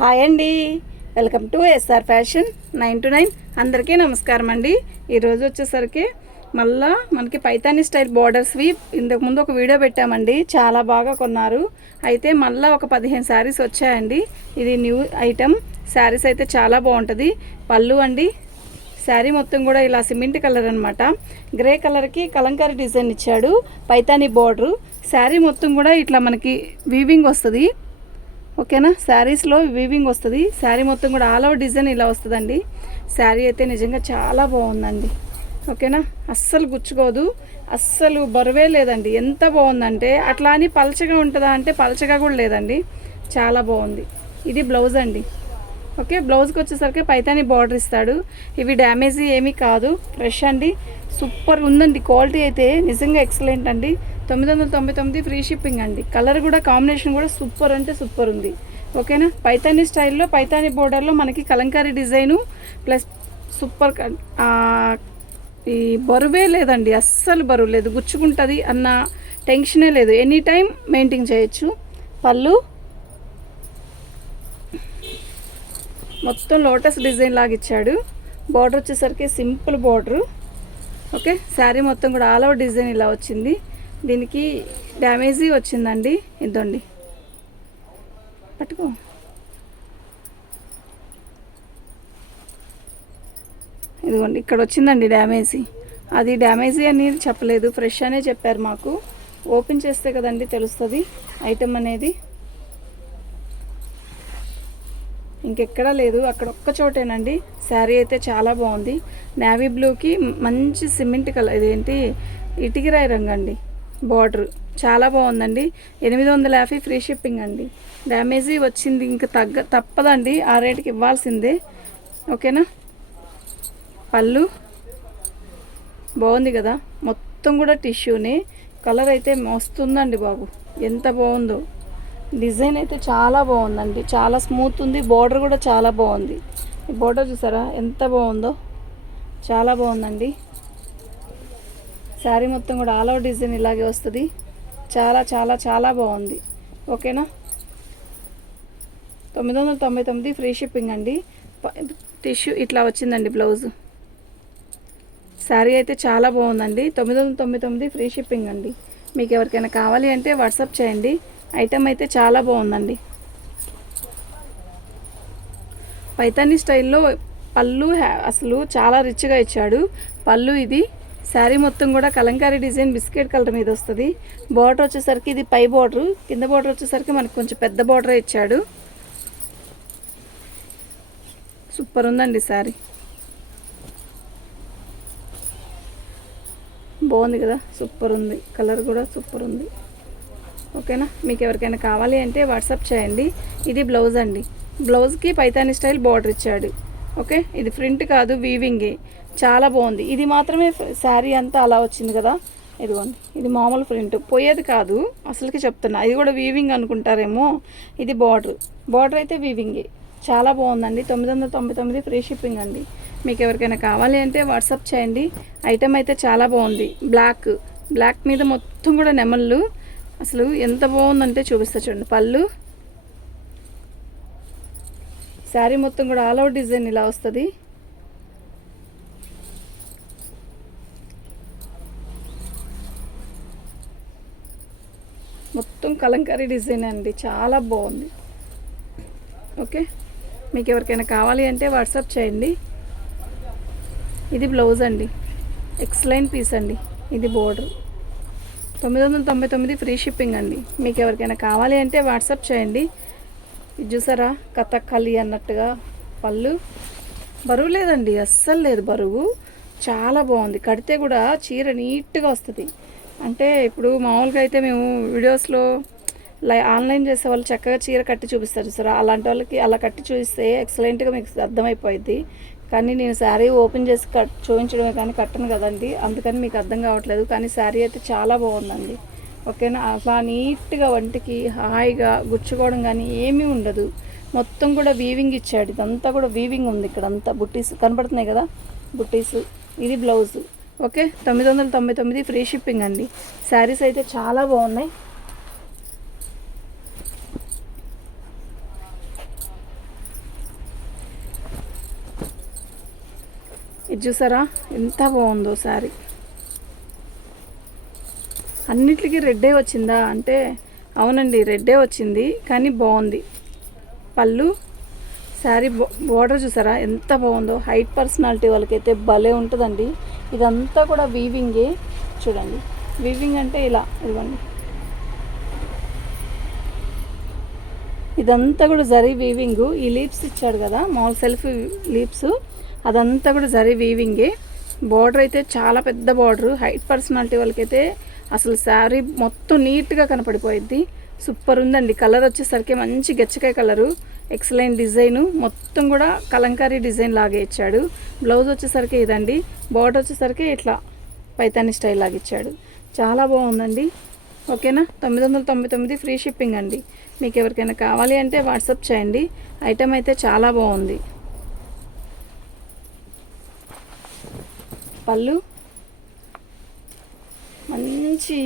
Hi అండి, welcome to SR fashion 9 to 9. అందరికీ నమస్కారం అండి. ఈరోజు వచ్చేసరికి మళ్ళా మనకి పైతానీ స్టైల్ బార్డర్స్వి ఇంతకుముందు ఒక వీడియో పెట్టామండి, చాలా బాగా కొన్నారు. అయితే మళ్ళీ ఒక 15 శారీస్ వచ్చాయండి. ఇది న్యూ ఐటమ్. శారీస్ అయితే చాలా బాగుంటుంది. పళ్ళు అండి, శారీ మొత్తం కూడా ఇలా సిమెంట్ కలర్ అనమాట. గ్రే కలర్కి కలంకారీ డిజైన్ ఇచ్చాడు, పైతానీ బార్డరు. శారీ మొత్తం కూడా ఇట్లా మనకి వీవింగ్ వస్తుంది. ఓకేనా, శారీస్లో వీవింగ్ వస్తుంది. శారీ మొత్తం కూడా ఆల్ ఓవర్ డిజైన్ ఇలా వస్తుందండి. శారీ అయితే నిజంగా చాలా బాగుందండి. ఓకేనా, అస్సలు గుచ్చుకోదు, అస్సలు బరువే లేదండి. ఎంత బాగుందంటే అట్లా అని పలచగా ఉంటుందా అంటే పలచగా కూడా లేదండి, చాలా బాగుంది. ఇది బ్లౌజ్ అండి. ఓకే, బ్లౌజ్కి వచ్చేసరికి పైతానీ బార్డర్ ఇస్తాడు. ఇవి డ్యామేజ్ ఏమీ కాదు, ఫ్రెష్ అండి. సూపర్ ఉందండి, క్వాలిటీ అయితే నిజంగా ఎక్సలెంట్ అండి. 999 ఫ్రీ షిప్పింగ్ అండి. కలర్ కూడా కాంబినేషన్ కూడా సూపర్ అంటే సూపర్ ఉంది. ఓకేనా, పైతానీ స్టైల్లో పైతానీ బోర్డర్లో మనకి కలంకారీ డిజైను ప్లస్ సూపర్. ఈ బరువే లేదండి, అస్సలు బరువు లేదు, గుచ్చుకుంటుంది అన్న టెన్షనే లేదు. ఎనీ టైం మెయింటైన్ చేయొచ్చు. పళ్ళు మొత్తం లోటస్ డిజైన్ లాగా ఇచ్చాడు. బార్డర్ వచ్చేసరికి సింపుల్ బార్డరు. ఓకే, శారీ మొత్తం కూడా ఆల్ ఓవర్ డిజైన్ ఇలా వచ్చింది. దీనికి డ్యామేజీ వచ్చిందండి. ఇద్దండి, పట్టుకో. ఇదిగోండి, ఇక్కడ వచ్చిందండి డ్యామేజీ. అది డ్యామేజీ అని చెప్పలేదు, ఫ్రెష్ అనే చెప్పారు మాకు. ఓపెన్ చేస్తే కదండి తెలుస్తుంది ఐటమ్ అనేది. ఇంకెక్కడా లేదు, అక్కడ ఒక్క చోటేనండి. శారీ అయితే చాలా బాగుంది. నేవీ బ్లూకి మంచి సిమెంట్ కలర్, ఇదేంటి ఇటికిరాయి రంగు అండి. బార్డర్ చాలా బాగుందండి. 850 ఫ్రీ షిప్పింగ్ అండి. డ్యామేజీ వచ్చింది, ఇంకా తప్పదండి, ఆ రేటుకి ఇవ్వాల్సిందే. ఓకేనా, పళ్ళు బాగుంది కదా, మొత్తం కూడా టిష్యూనే. కలర్ అయితే మస్తుందండి బాబు, ఎంత బాగుందో. డిజైన్ అయితే చాలా బాగుందండి, చాలా స్మూత్ ఉంది. బార్డర్ కూడా చాలా బాగుంది. ఈ బార్డర్ చూసారా ఎంత బాగుందో, చాలా బాగుందండి. శారీ మొత్తం కూడా ఆల్ ఓవర్ డిజైన్ ఇలాగే వస్తుంది. చాలా చాలా చాలా బాగుంది. ఓకేనా, 999 ఫ్రీ షిప్పింగ్ అండి. టిష్యూ ఇట్లా వచ్చిందండి బ్లౌజ్. శారీ అయితే చాలా బాగుందండి. 999 ఫ్రీ షిప్పింగ్ అండి. మీకు ఎవరికైనా కావాలి అంటే వాట్సాప్ చేయండి. ఐటమ్ అయితే చాలా బాగుందండి. పైతానీ స్టైల్లో పళ్ళు అసలు చాలా రిచ్గా ఇచ్చాడు. పళ్ళు ఇది. శారీ మొత్తం కూడా కలంకారీ డిజైన్ బిస్కెట్ కలర్ మీద వస్తుంది. బార్డర్ వచ్చేసరికి ఇది పై బార్డరు, కింద బార్డర్ వచ్చేసరికి మనకు కొంచెం పెద్ద బార్డరే ఇచ్చాడు. సూపర్ ఉందండి శారీ, బాగుంది కదా, సూపర్ ఉంది. కలర్ కూడా సూపర్ ఉంది. ఓకేనా, మీకు ఎవరికైనా కావాలి అంటే వాట్సాప్ చేయండి. ఇది బ్లౌజ్ అండి. బ్లౌజ్కి పైతానీ స్టైల్ బార్డర్ ఇచ్చాడు. ఓకే, ఇది ప్రింట్ కాదు, వీవింగే. చాలా బాగుంది. ఇది మాత్రమే శారీ అంతా అలా వచ్చింది కదా. ఇదిగోండి, ఇది మామూలు ప్రింట్, పోయేది కాదు అసలుకి చెప్తున్నా. ఇది కూడా వీవింగ్ అనుకుంటారేమో. ఇది బార్డర్ అయితే వీవింగే. చాలా బాగుందండి. 999 ఫ్రీ షిప్పింగ్ అండి. మీకు ఎవరికైనా కావాలి అంటే వాట్సాప్ చేయండి. ఐటమ్ అయితే చాలా బాగుంది. బ్లాక్ మీద మొత్తం కూడా నెమళ్ళు, అసలు ఎంత బాగుందంటే చూపిస్తా చూడండి. పళ్ళు, శారీ మొత్తం కూడా ఆల్ ఓవర్ డిజైన్ ఇలా వస్తుంది. మొత్తం కలంకారీ డిజైన్ అండి, చాలా బాగుంది. ఓకే, మీకు ఎవరికైనా కావాలి అంటే వాట్సాప్ చేయండి. ఇది బ్లౌజ్ అండి, ఎక్సలెంట్ పీస్ అండి. ఇది బోర్డర్. 999 ఫ్రీ షిప్పింగ్ అండి. మీకు ఎవరికైనా కావాలి అంటే వాట్సాప్ చేయండి. ఇది చూసారా కథక్కలి అన్నట్టుగా. పళ్ళు బరువు లేదండి, అస్సలు లేదు బరువు. చాలా బాగుంది. కడితే కూడా చీర నీట్గా వస్తుంది. అంటే ఇప్పుడు మామూలుగా అయితే మేము వీడియోస్లో ఆన్లైన్ చేసే వాళ్ళు చక్కగా చీర కట్టి చూపిస్తారు చూసారా, అలాంటి వాళ్ళకి అలా కట్టి చూపిస్తే ఎక్సలెంట్గా మీకు అర్థమైపోయింది. కానీ నేను శారీ ఓపెన్ చేసి చూపించడమే కానీ కట్టను కదండి, అందుకని మీకు అర్థం కావట్లేదు. కానీ శారీ అయితే చాలా బాగుందండి. ఓకేనా, అలా నీట్గా వంటికి హాయిగా గుచ్చుకోవడం కానీ ఏమీ ఉండదు. మొత్తం కూడా వీవింగ్ ఇచ్చాడు. ఇదంతా కూడా వీవింగ్ ఉంది. ఇక్కడ అంతా బుట్టీస్ కనపడుతున్నాయి కదా, బుట్టీస్. ఇది బ్లౌజ్. ఓకే, 999 ఫ్రీ షిప్పింగ్ అండి. శారీస్ అయితే చాలా బాగున్నాయి. ఇది చూసారా ఎంత బాగుందో శారీ. అన్నిటికీ రెడ్డే వచ్చిందా అంటే అవునండి, రెడ్డే వచ్చింది కానీ బాగుంది. పళ్ళు, శారీ బోర్డర్ చూసారా ఎంత బాగుందో. హైట్ పర్సనాలిటీ వాళ్ళకైతే భలే ఉంటుందండి. ఇదంతా కూడా వీవింగే చూడండి. వీవింగ్ అంటే ఇలా ఇదిగోండి, ఇదంతా కూడా జరీ వీవింగ్. ఈ లీప్స్ ఇచ్చాడు కదా మామూలు సెల్ఫ్ లీప్స్, అదంతా కూడా జరీ వీవింగే. బార్డర్ అయితే చాలా పెద్ద బార్డర్. హైట్ పర్సనాలిటీ వాళ్ళకైతే అసలు శారీ మొత్తం నీట్గా కనపడిపోయిద్ది. సూపర్ ఉందండి. కలర్ వచ్చేసరికి మంచి గచ్చకాయ కలరు, ఎక్సలెంట్ డిజైను, మొత్తం కూడా కలంకారీ డిజైన్ లాగే ఇచ్చాడు. బ్లౌజ్ వచ్చేసరికి ఇదండి, బార్డర్ వచ్చేసరికి ఇట్లా పైతాని స్టైల్ లాగా ఇచ్చాడు. చాలా బాగుందండి. ఓకేనా, 999 ఫ్రీ షిప్పింగ్ అండి. మీకు ఎవరికైనా కావాలి అంటే వాట్సాప్ చేయండి. ఐటమ్ అయితే చాలా బాగుంది. పళ్ళు మంచి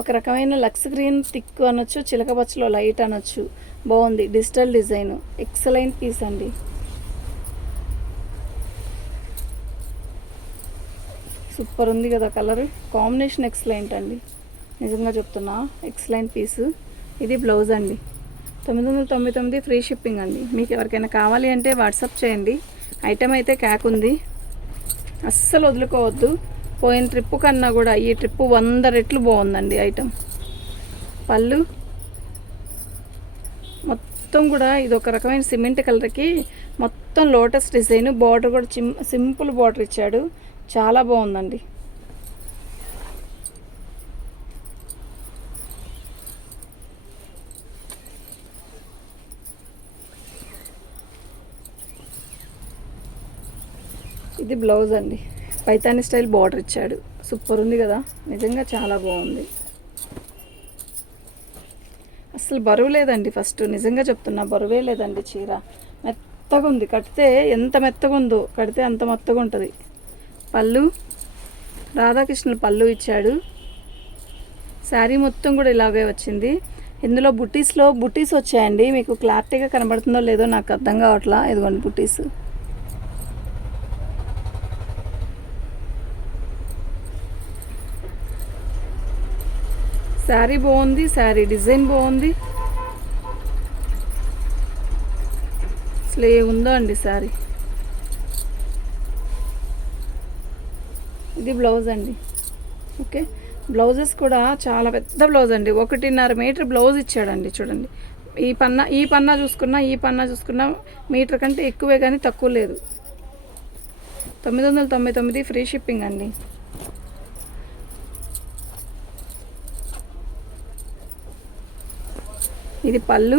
ఒక రకమైన లక్స్ గ్రీన్ థిక్ అనొచ్చు, చిలకపచ్చలో లైట్ అనొచ్చు. బాగుంది. డిజిటల్ డిజైన్, ఎక్సలెంట్ పీస్ అండి. సూపర్ ఉంది కదా కలర్ కాంబినేషన్, ఎక్సలెంట్ అండి. నిజంగా చెప్తున్నా ఎక్సలెంట్ పీసు. ఇది బ్లౌజ్ అండి. 999 ఫ్రీ షిప్పింగ్ అండి. మీకు ఎవరికైనా కావాలి అంటే వాట్సాప్ చేయండి. ఐటమ్ అయితే క్యాక్ ఉంది, అస్సలు వదులుకోవద్దు. పోయిన ట్రిప్పు కన్నా కూడా ఈ ట్రిప్పు 100 రెట్లు బాగుందండి ఐటమ్. పళ్ళు మొత్తం కూడా ఇది ఒక రకమైన సిమెంట్ కలర్కి మొత్తం లోటస్ డిజైన్. బార్డర్ కూడా సింపుల్ బార్డర్ ఇచ్చాడు. చాలా బాగుందండి. ఇది బ్లౌజ్ అండి. పైతాని స్టైల్ బార్డర్ ఇచ్చాడు. సూపర్ ఉంది కదా, నిజంగా చాలా బాగుంది. అసలు బరువు లేదండి. ఫస్ట్ నిజంగా చెప్తున్నా, బరువే లేదండి. చీర మెత్తగా ఉంది. కడితే ఎంత మెత్తగా ఉందో, కడితే అంత మెత్తగా ఉంటుంది. పళ్ళు రాధాకృష్ణుల పళ్ళు ఇచ్చాడు. శారీ మొత్తం కూడా ఇలాగే వచ్చింది. ఇందులో బుట్టీస్ వచ్చాయండి. మీకు క్లారిటీగా కనబడుతుందో లేదో నాకు అర్థం కావట్లా. ఇదిగోండి బుట్టీస్. శారీ బాగుంది, శారీ డిజైన్ బాగుంది. అసలు ఏముందో అండి శారీ. ఇది బ్లౌజ్ అండి. ఓకే, బ్లౌజెస్ కూడా చాలా పెద్ద బ్లౌజ్ అండి. 1.5 మీటర్ బ్లౌజ్ ఇచ్చాడండి. చూడండి, ఈ పన్నా చూసుకున్నా మీటర్ కంటే ఎక్కువే కానీ తక్కువ లేదు. 999 ఫ్రీ షిప్పింగ్ అండి. ఇది పళ్ళు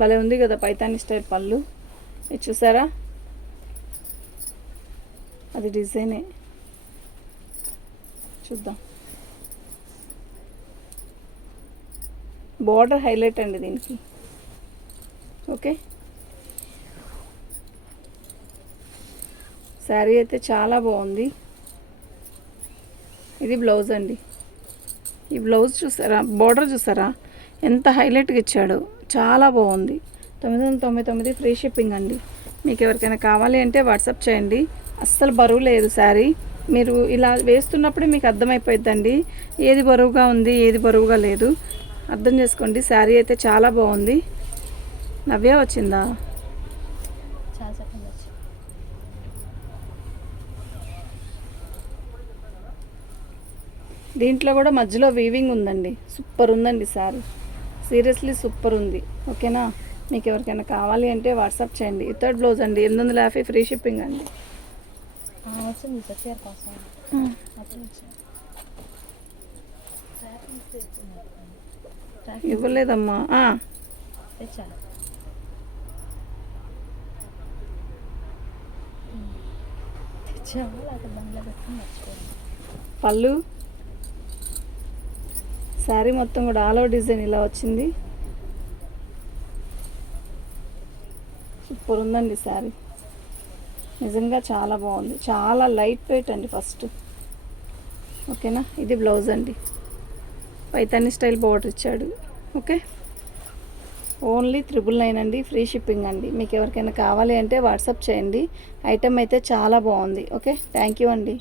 భలే ఉంది కదా, పైతాని స్టైల్ పళ్ళు. ఇది చూసారా, అది డిజైనే. చూద్దాం. బార్డర్ హైలైట్ అండి దీనికి. ఓకే, శారీ అయితే చాలా బాగుంది. ఇది బ్లౌజ్ అండి. ఈ బ్లౌజ్ చూసారా, బార్డర్ చూసారా ఎంత హైలైట్గా ఇచ్చాడు. చాలా బాగుంది. 999 ఫ్రీ షిప్పింగ్ అండి. మీకు ఎవరికైనా కావాలి అంటే వాట్సాప్ చేయండి. అస్సలు బరువు లేదు శారీ. మీరు ఇలా వేస్తున్నప్పుడే మీకు అర్థమైపోయిద్దండి ఏది బరువుగా ఉంది, ఏది బరువుగా లేదు. అర్థం చేసుకోండి. శారీ అయితే చాలా బాగుంది. నవ్య వచ్చిందా? దీంట్లో కూడా మధ్యలో వీవింగ్ ఉందండి. సూపర్ ఉందండి శారీ. సీరియస్లీ సూపర్ ఉంది. ఓకేనా, మీకు ఎవరికైనా కావాలి అంటే వాట్సాప్ చేయండి. థర్డ్ బ్లౌజ్ అండి. 850 ఫ్రీ షిప్పింగ్ అండి. ఇవ్వలేదమ్మా. పళ్ళు శారీ మొత్తం కూడా ఆల్ ఓవర్ డిజైన్ ఇలా వచ్చింది. సూపర్ ఉందండి శారీ. నిజంగా చాలా బాగుంది. చాలా లైట్ వెయిట్ అండి ఫస్ట్. ఓకేనా, ఇది బ్లౌజ్ అండి. పైతాని స్టైల్ బార్డర్ ఇచ్చాడు. ఓకే ఓన్లీ 999 అండి, ఫ్రీ షిప్పింగ్ అండి. మీకు ఎవరికైనా కావాలి అంటే వాట్సాప్ చేయండి. ఐటెం అయితే చాలా బాగుంది. ఓకే, థ్యాంక్ యూ అండి.